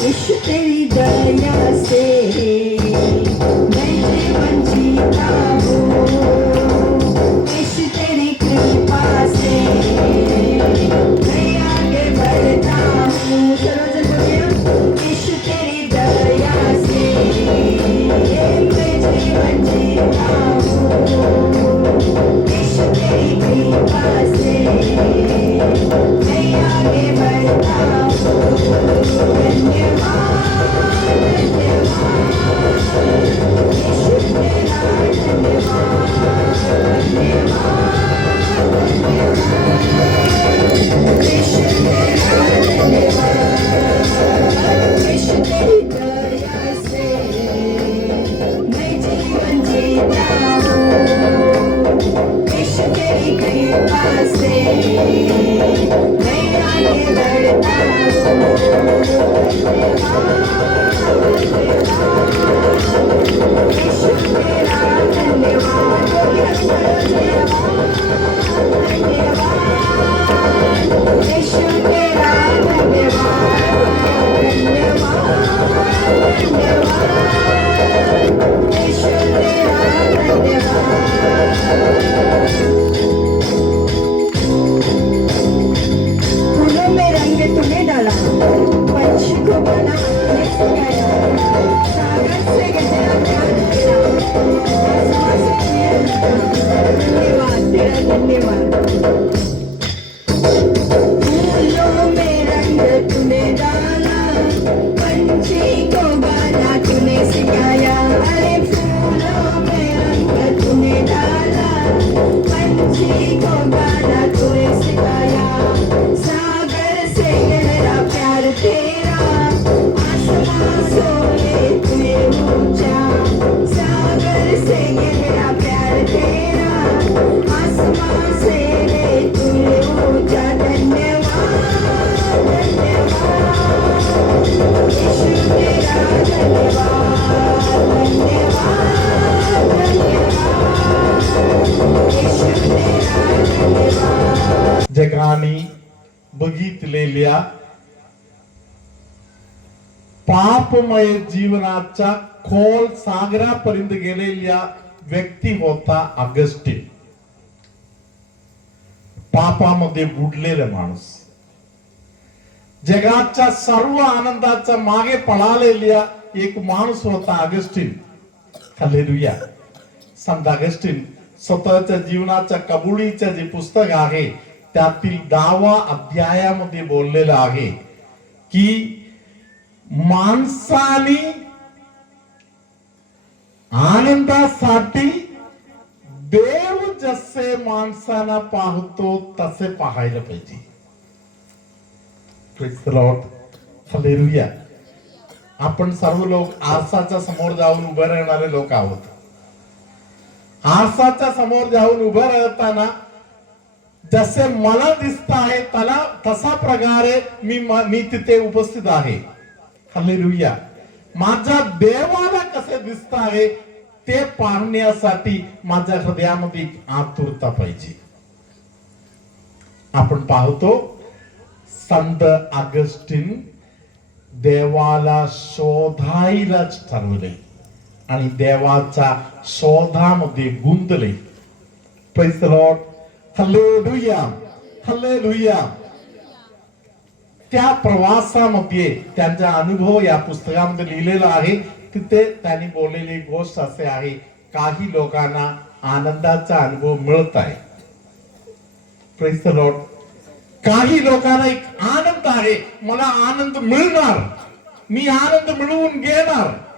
यीशु तेरी दया से मैं जगाने बघितलेल्या पापमय जीवनाच्या खोल सागरापर्यंत गेलेल्या व्यक्ती होता अगस्टिन पापामध्ये बुडलेला माणूस. जगाच्या सर्व आनंदाच्या मागे पळालेल्या एक माणूस होता अगस्टिन खालेरुया संत अगस्टिन स्वतःच्या जीवनाच्या कबुलीचं जे पुस्तक आहे त्यातील दहावा अध्यायामध्ये बोललेलं आहे की माणसाने आनंदासाठी देव जसे माणसाला पाहतो तसे पाहायला पाहिजे. आपण सर्व लोक आरसाच्या समोर जाऊन उभे राहणारे लोक आहोत. आरसाच्या समोर जाऊन उभं राहताना जसे मला दिसत आहे त्याला तसा प्रकारे मी मी तिथे उपस्थित आहे. हालेलुया माझ्या देवाला कसे दिसत आहे ते पाहण्यासाठी माझ्या हृदयामध्ये एक आतुरता पाहिजे. आपण पाहतो संत अगस्टिन देवाला शोधायलाच ठरवले. आणि देवाच्या शोधामध्ये गुंतले Praise the Lord. त्या प्रवासामध्ये त्यांचा अनुभव या पुस्तकामध्ये लिहिलेला आहे. तिथे त्यांनी बोललेली गोष्ट असे आहे. काही लोकांना आनंदाचा अनुभव मिळत आहे. Praise काही लोकांना एक आनंद आहे. मला आनंद मिळणार. मी आनंद मिळवून घेणार.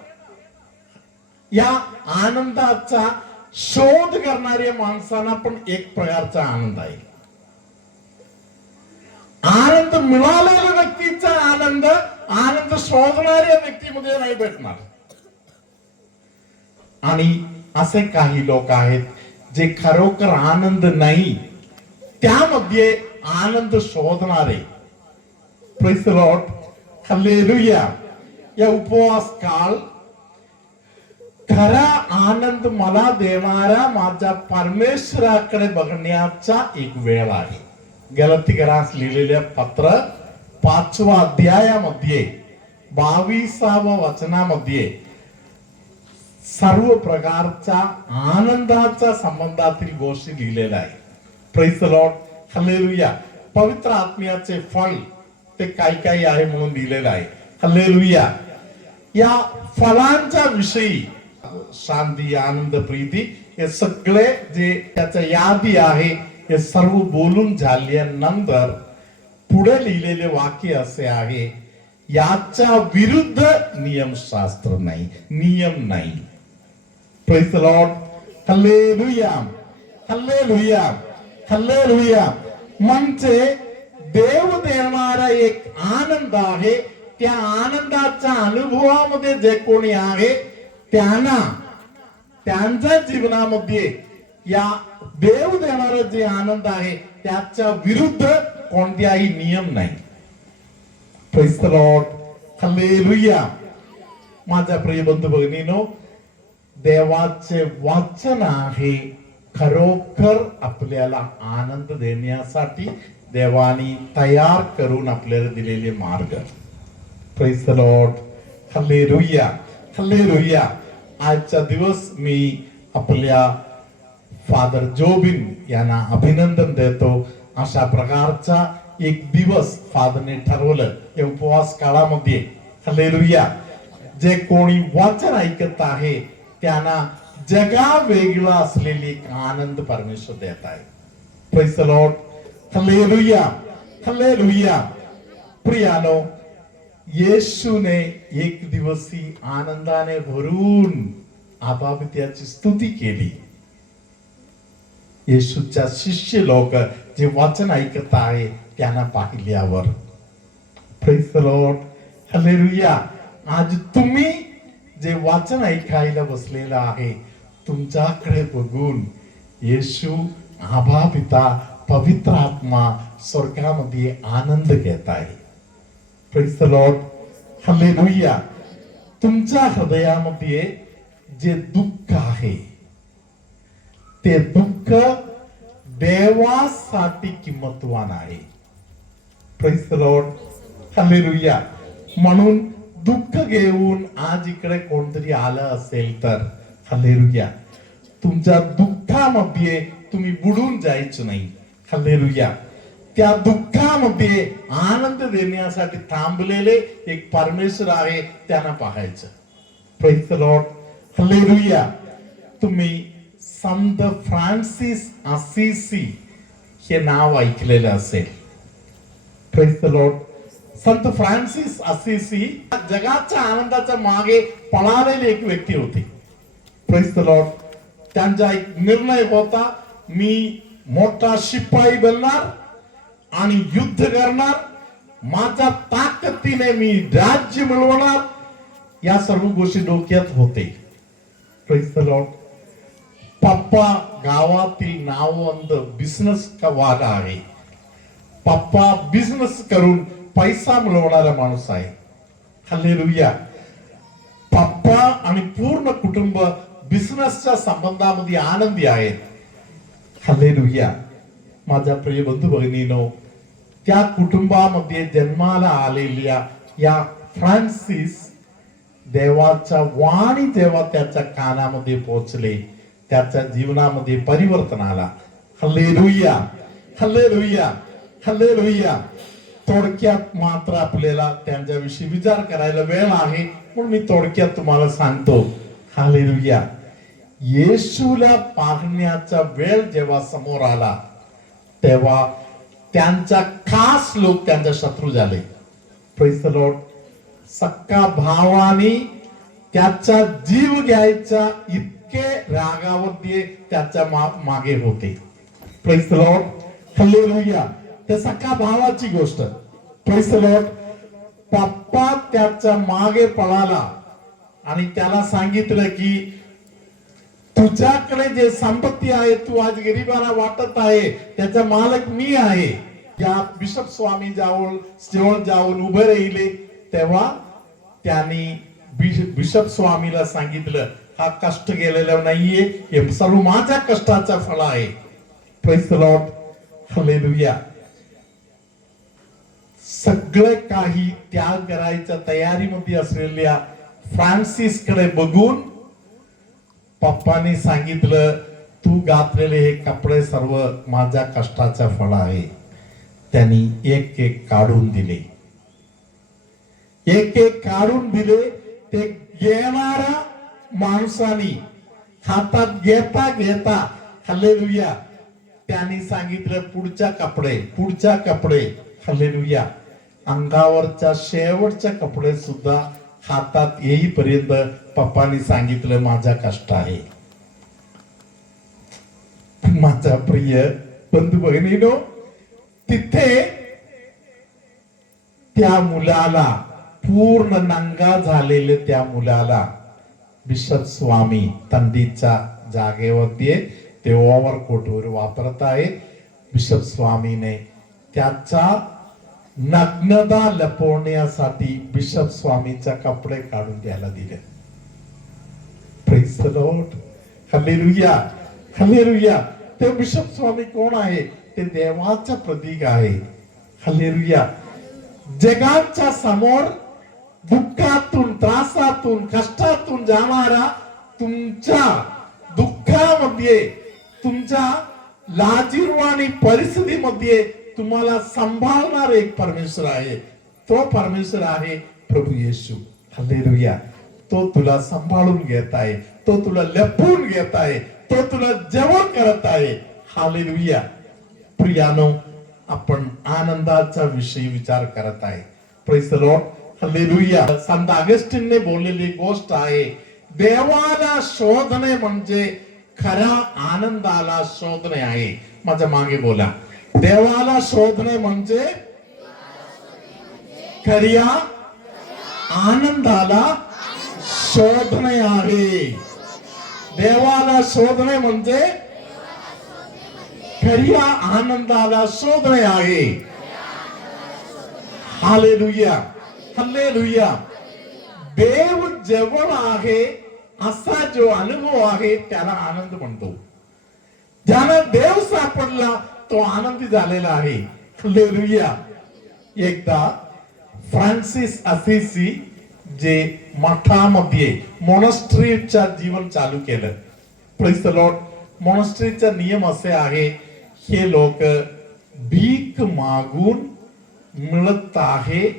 या आनंदाचा शोध करणाऱ्या माणसांना पण एक प्रकारचा आनंद आहे. आनंद मिळालेल्या व्यक्तीचा आनंद आनंद शोधणाऱ्या व्यक्तीमध्ये नाही भेटणार. आणि असे काही लोक आहेत जे खरोखर आनंद नाही त्यामध्ये आनंद शोधणारे. प्रेस लॉट या उपवास काळ खरा आनंद मला देणारा माझ्या परमेश्वराकडे बघण्याचा एक वेळ आहे. गलतीकरास लिहिलेल्या पत्र पाचवा अध्यायामध्ये बावीसाव्या वचनामध्ये सर्व प्रकारच्या आनंदाच्या संबंधातील गोष्टी लिहिलेल्या आहे प्रेस लॉर्ड हल्लेलुया पवित्र आत्म्याचे फळ ते काही काही आहे म्हणून लिहिलेलं आहे. हल्लेलुया या फळांच्या विषयी शांती आनंद प्रीती हे सगळे जे त्याचं यादी आहे हे सर्व बोलून झाल्यानंतर पुढे लिहिलेले वाक्य असे आहे याच्या विरुद्ध नियमशास्त्र नाही नियम नाही. Praise the lord hallelujah hallelujah hallelujah म्हणजे देव देणारा एक आनंद आहे त्या आनंदाच्या अनुभवामध्ये जे कोणी आहे त्यांना त्यांच्या जीवनामध्ये या देव देणारा जे आनंद आहे त्याच्या विरुद्ध कोणत्याही नियम नाही. माझ्या प्रिय बंधू भगिनीनो देवाचे वाचन आहे खरोखर आपल्याला आनंद देण्यासाठी देवानी तयार करून आपल्याला दिलेले मार्ग. प्रेस हल्ले रुया हल्लेलुया. आजचा दिवस मी आपल्या फादर जोबिन यांना अभिनंदन देतो. अशा प्रकारचा एक दिवस फादरने ठरवलं. या उपवास काळामध्ये. हल्लेलुया. जे कोणी वाचन ऐकत आहे त्यांना जगा वेगळा असलेली एक आनंद परमेश्वर देत आहे. लॉर्ड हल्लेलुया हल्लेलुया प्रियानो येशूने एक दिवसी आनंदाने भरून आबापित्याची स्तुती केली. येशूच्या शिष्य लोक जे वाचन ऐकत आहे त्यांना पाहिल्यावर आज तुम्ही जे वाचन ऐकायला बसलेलं आहे तुमच्याकडे बघून येशू आभा पिता पवित्र आत्मा स्वर्गामध्ये आनंद घेत आहे. Praise तुमच्या हृदयामध्ये जे दुःख आहे ते दुःख देवासाठी किंमतवान आहे. Praise the Lord. म्हणून दुःख घेऊन आज इकडे कोणतरी आलं असेल तर हल्लेलुया तुमच्या दुःखामध्ये तुम्ही बुडून जायचं नाही. हल्लेलुया त्या दुःखामध्ये आनंद देण्यासाठी थांबलेले एक परमेश्वर आहे त्यांना पाहायचं. Praise the तुम्ही संत फ्रान्सिस असिसी हे नाव ऐकलेलं असेल. लॉर्ड संत फ्रान्सिस असिसी जगाच्या आनंदाच्या मागे पळालेली एक व्यक्ती होती. लॉर्ड त्यांचा एक निर्णय होता मी मोठा शिपाई बनणार आणि युद्ध करणार. माझ्या ताकदीने मी राज्य मिळवणार. या सर्व गोष्टी डोक्यात होते. पप्पा गावातील नाववंत बिझनेस वाला आहे? पप्पा बिझनेस करून पैसा मिळवणारा माणूस आहे. हल्लेलुया पप्पा आणि पूर्ण कुटुंब बिझनेसच्या संबंधामध्ये आनंदी आहेत. हल्लेलुया माझ्या प्रिय बंधू भगिनीनो त्या कुटुंबामध्ये जन्माला आलेल्या या फ्रान्सिस देवाच्या वाणी जेव्हा त्याच्या कानामध्ये पोहोचले त्याच्या जीवनामध्ये परिवर्तन आला. हल्ले रुईया हल्ले रुईया हल्ले रुईया थोडक्यात मात्र आपल्याला त्यांच्याविषयी विचार करायला वेळ आहे म्हणून मी थोडक्यात तुम्हाला सांगतो. हल्ले रुईया येशूला पाहण्याचा वेळ जेव्हा समोर आला तेव्हा त्यांचा खास लोक त्यांचा शत्रू झाले. लॉर्ड सक्का भावाने त्याचा जीव घ्यायचा इतके रागावरती त्याच्या मा- मागे होते. लॉर्ड खल्ले त्या सक्का भावाची गोष्ट. लॉर्ड पप्पा त्याच्यामागे पळाला आणि त्याला सांगितलं की तुझ्याकडे जे संपत्ती आहे तू आज गरिबांना वाटत आहे त्याचा मालक मी आहे. या बिशप स्वामी जाऊन जवळ जाऊन उभे राहिले तेव्हा त्यांनी बिश- बिशप स्वामीला सांगितलं हा कष्ट गेलेला नाहीये हे सर्व माझ्या कष्टाचा फळ आहे. सगळं काही त्याग करायच्या तयारीमध्ये असलेल्या फ्रान्सिसकडे बघून पप्पानी सांगितलं तू घातलेले हे कपडे सर्व माझ्या कष्टाचं फळ आहे. त्यांनी एक एक काढून दिले. एक एक काढून दिले ते घेणारा माणसानी हातात घेता घेता हल्लेलुया. त्यांनी सांगितलं पुढच्या कपडे पुढच्या कपडे हल्लेलुया. अंगावरच्या शेवटच्या कपडे सुद्धा हातात येईपर्यंत पप्पानी सांगितलं माझा कष्ट आहे. माझा प्रिय बंधू बहिणीनो तिथे त्या मुलाला पूर्ण नंगा झालेले त्या मुलाला बिशप स्वामी तंदीच्या जागेवरती ते ओव्हरकोटवर वापरत आहे. बिशप स्वामीने त्याचा नग्नता लपवण्यासाठी बिशप स्वामीचा कपडे काढून द्यायला दिले. प्रेस लॉर्ड हल्लेलुया हल्लेलुया ते बिशप स्वामी कोण आहे? ते देवाचं प्रतीक आहे. हल्लेलुया जगाच्या समोर दुःखातून त्रासातून कष्टातून जाणारा तुमच्या दुःखामध्ये तुमच्या लाजीरवाणी परिस्थितीमध्ये तुम्हाला सांभाळणार एक परमेश्वर आहे. तो परमेश्वर आहे प्रभू येशू. हल्लेलुया तो तुला सांभाळून घेत आहे. तो तुला लपवून घेत आहे. तो तुला जेवण करत आहे. हालेलुया प्रियानो आपण आनंदाचा विषयी विचार करत आहे. प्रेस लॉर्ड हालेलुया संत अगस्टिनने बोललेली गोष्ट आहे देवाला शोधणे म्हणजे खऱ्या आनंदाला शोधणे आहे. माझ्या मागे बोला. देवाला शोधणे म्हणजे खऱ्या आनंदाला शोधणे आहे देवाला शोधणे म्हणजे खऱ्या आनंदाला शोधणे आहे हाले लुया हल्ले लुया देव जवळ आहे असा जो अनुभव आहे त्याला आनंद म्हणतो. ज्याला देव सापडला तो आनंदी झालेला आहे. हल्लेलुया एकदा फ्रान्सिस असिसी जे मठामध्ये मोनस्ट्रीच्या जीवन चालू केलं. प्लीज द लॉर्ड मोनस्ट्रीचा नियम असे आहे हे लोक भीक मागून मिळत आहे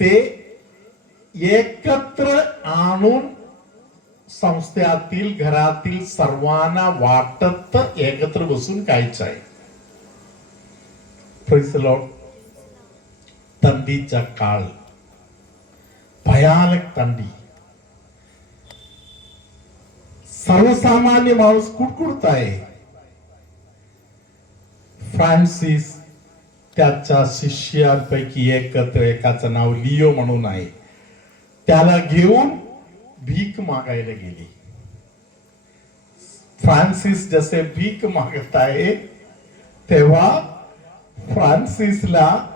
ते एकत्र आणून संस्थातील घरातील सर्वांना वाटत एकत्र बसून खायचं आहे. फ्रिसलॉट the थंडीचा काळ. भयानक थंडी सर्वसामान्य माणूस कुडकुडत आहे फ्रान्सिस त्याच्या शिष्यांपैकी एकत्र एकाचं नाव लिओ म्हणून आहे. त्याला घेऊन भीक मागायला गेली. फ्रान्सिस जसे भीक मागत आहे तेव्हा फ्रान्सिसला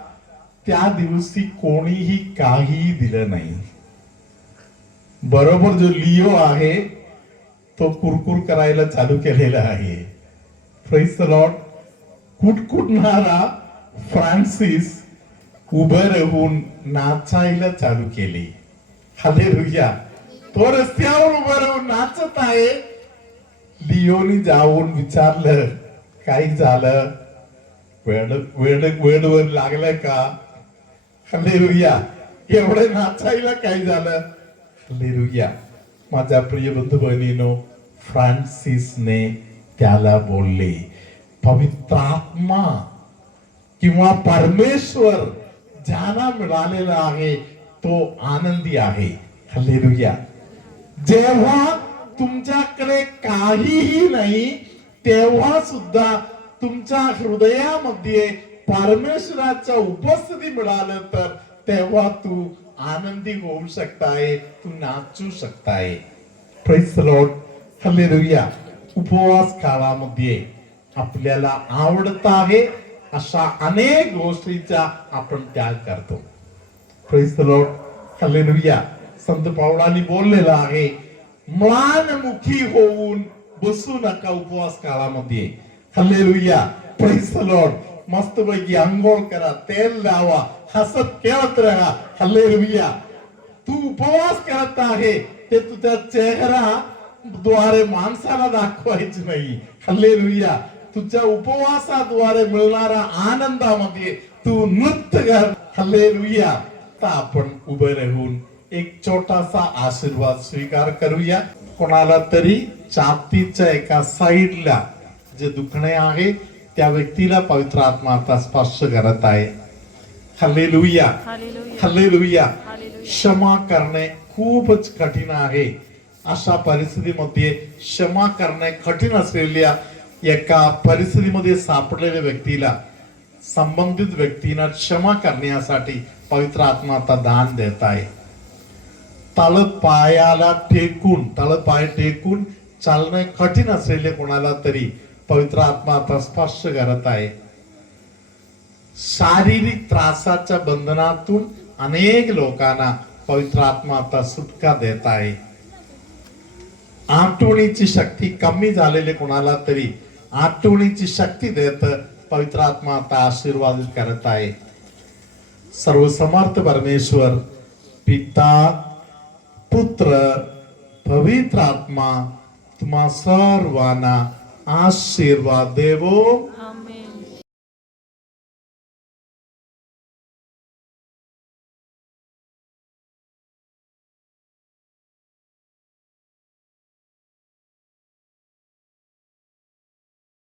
त्या दिवशी कोणीही काहीही दिलं नाही. बरोबर जो लिओ आहे तो कुरकुर करायला चालू केलेला आहे. फ्रेस लॉर्ड कुटकुटणारा फ्रान्सिस उभं राहून नाचायला चालू केले. हालेलुया तो रस्त्यावर उभं राहून नाचत आहे. लिओनी जाऊन विचारलं काय झालं? वेड वेड वेडवर लागलं का? हल्लेलुया एवढे नाचायला काय झालं? हल्लेलुया माझ्या प्रिय बंधू बहिणीनो फ्रान्सिसने त्याला बोलले पवित्र आत्मा किंवा परमेश्वर ज्याला मिळालेला आहे तो आनंदी आहे. हल्लेलुया जेव्हा तुमच्याकडे काहीही नाही तेव्हा सुद्धा तुमच्या हृदयामध्ये परमेश्वराच्या उपस्थिती मिळालं तर तेव्हा तू आनंदी होऊ शकताय तू नाचू शकताय. हल्लेलुया उपवास काळामध्ये आपल्याला आवडत आहे अशा अनेक गोष्टीचा आपण त्याग करतो. लॉर्ड संत पावलांनी बोललेला आहे म्लानमुखी होऊन बसू नका उपवास काळामध्ये. हल्लेलुया प्रेस लॉर्ड मस्तपैकी आंघोळ करा तेल लावा हसत खेळत राहा हल्ले रुया तू उपवास करत आहे ते तुझ्या चेहरा द्वारे माणसाला दाखवायचे नाही हल्ले रुया तुझ्या उपवासाद्वारे मिळणारा आनंदामध्ये तू नृत्य कर हल्ले रुया तर आपण उभे राहून एक छोटासा आशीर्वाद स्वीकार करूया कोणाला तरी छातीच्या एका साईडला जे दुखणे आहे त्या व्यक्तीला पवित्र आत्मा आता स्पर्श करत आहे हल्लेलुया हालेलुया हल्लेलुया हालेलुया क्षमा करणे खूपच कठीण आहे अशा परिस्थितीमध्ये क्षमा करणे कठीण असलेल्या एका परिस्थितीमध्ये सापडलेल्या व्यक्तीला संबंधित व्यक्तींना क्षमा करण्यासाठी पवित्र आत्मा आता दान देत आहे तळ पायाला टेकून तळ पाय टेकून चालणे कठीण असलेले कोणाला तरी पवित्र आत्मा आता स्पर्श करत आहे. शारीरिक त्रासाच्या बंधनातून अनेक लोकांना पवित्र आत्मा आता सुटका देत आहे. आठवणीची शक्ती कमी झालेले कोणाला तरी आठवणीची शक्ती देत पवित्र आत्मा आता आशीर्वादित करत आहे. सर्वसमर्थ परमेश्वर पिता पुत्र पवित्र आत्मा तुम्हा सर्वांना आशीर्वाद देवो